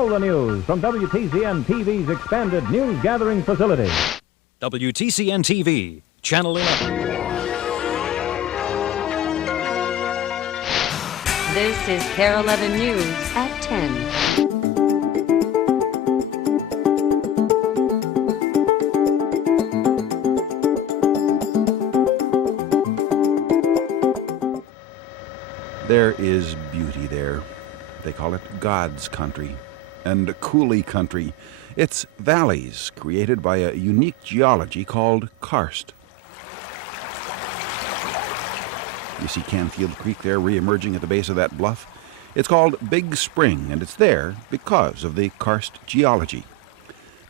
all the news from WTCN TV's expanded news gathering facility. WTCN TV, Channel 11. This is KARE 11 News at 10. There is beauty there. They call it God's country and coulee country. It's valleys created by a unique geology called karst. You see Canfield Creek there re-emerging at the base of that bluff? It's called Big Spring, and it's there because of the karst geology.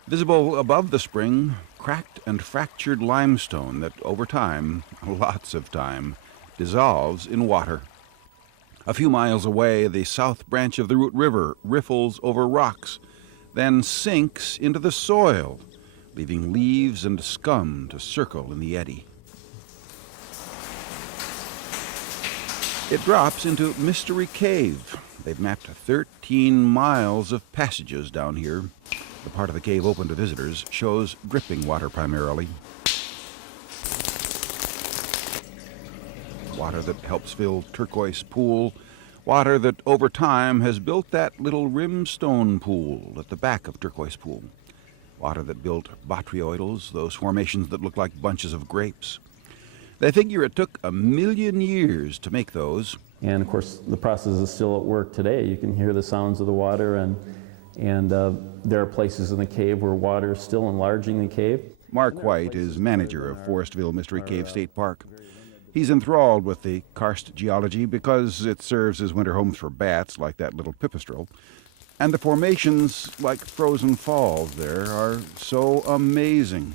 Visible above the spring, cracked and fractured limestone that over time, lots of time, dissolves in water. A few miles away, the south branch of the Root River riffles over rocks, then sinks into the soil, leaving leaves and scum to circle in the eddy. It drops into Mystery Cave. They've mapped 13 miles of passages down here. The part of the cave open to visitors shows dripping water primarily. Water that helps fill Turquoise Pool, water that over time has built that little rimstone pool at the back of Turquoise Pool, water that built botryoidals, those formations that look like bunches of grapes. They figure it took 1 million years to make those. And of course, the process is still at work today. You can hear the sounds of the water, and there are places in the cave where water is still enlarging the cave. Mark White is manager of Forestville Mystery Cave State Park. He's enthralled with the karst geology because it serves as winter homes for bats like that little pipistrel. And the formations, like frozen falls there, are so amazing.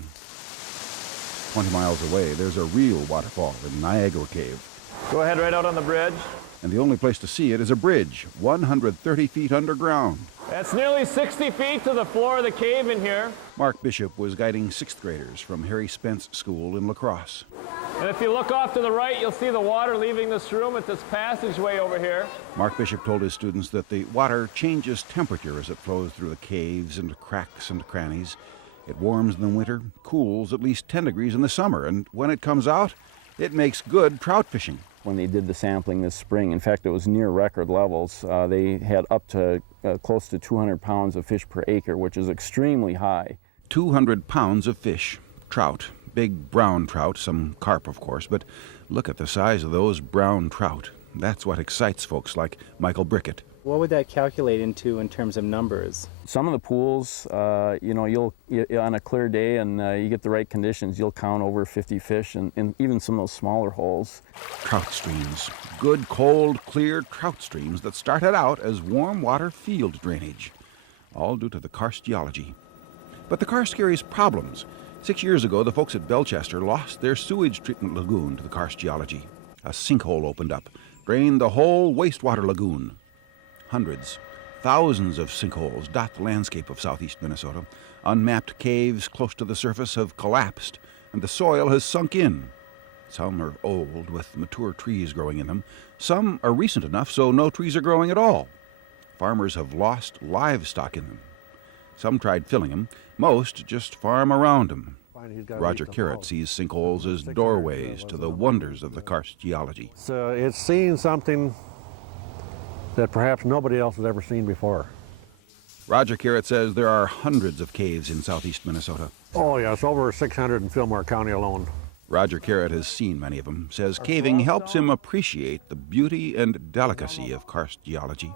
20 miles away, there's a real waterfall in Niagara Cave. Go ahead right out on the bridge. And the only place to see it is a bridge, 130 feet underground. That's nearly 60 feet to the floor of the cave in here. Mark Bishop was guiding 6th graders from Harry Spence School in La Crosse. And if you look off to the right, you'll see the water leaving this room at this passageway over here. Mark Bishop told his students that the water changes temperature as it flows through the caves and cracks and crannies. It warms in the winter, cools at least 10 degrees in the summer, and when it comes out, it makes good trout fishing. When they did the sampling this spring, in fact, it was near record levels. They had up to close to 200 pounds of fish per acre, which is extremely high. 200 pounds of fish, trout, big brown trout, some carp, of course, but look at the size of those brown trout. That's what excites folks like Michael Brickett. What would that calculate into in terms of numbers? Some of the pools, you'll on a clear day and you get the right conditions, you'll count over 50 fish, and even some of those smaller holes. Trout streams, good, cold, clear trout streams that started out as warm water field drainage, all due to the karst geology. But the karst carries problems. 6 years ago, the folks at Belchester lost their sewage treatment lagoon to the karst geology. A sinkhole opened up, drained the whole wastewater lagoon. Hundreds, thousands of sinkholes dot the landscape of southeast Minnesota. Unmapped caves close to the surface have collapsed, and the soil has sunk in. Some are old, with mature trees growing in them. Some are recent enough so no trees are growing at all. Farmers have lost livestock in them. Some tried filling them. Most just farm around them. Roger Carrot sees sinkholes as doorways to the wonders of the karst geology. So it's seeing something that perhaps nobody else has ever seen before. Roger Carrot says there are hundreds of caves in southeast Minnesota. Oh yes, over 600 in Fillmore County alone. Roger Carrot has seen many of them, says caving helps him appreciate the beauty and delicacy of karst geology.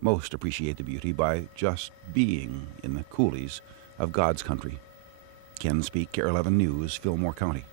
Most appreciate the beauty by just being in the coulees of God's country. Ken Speak, KARE 11 News, Fillmore County.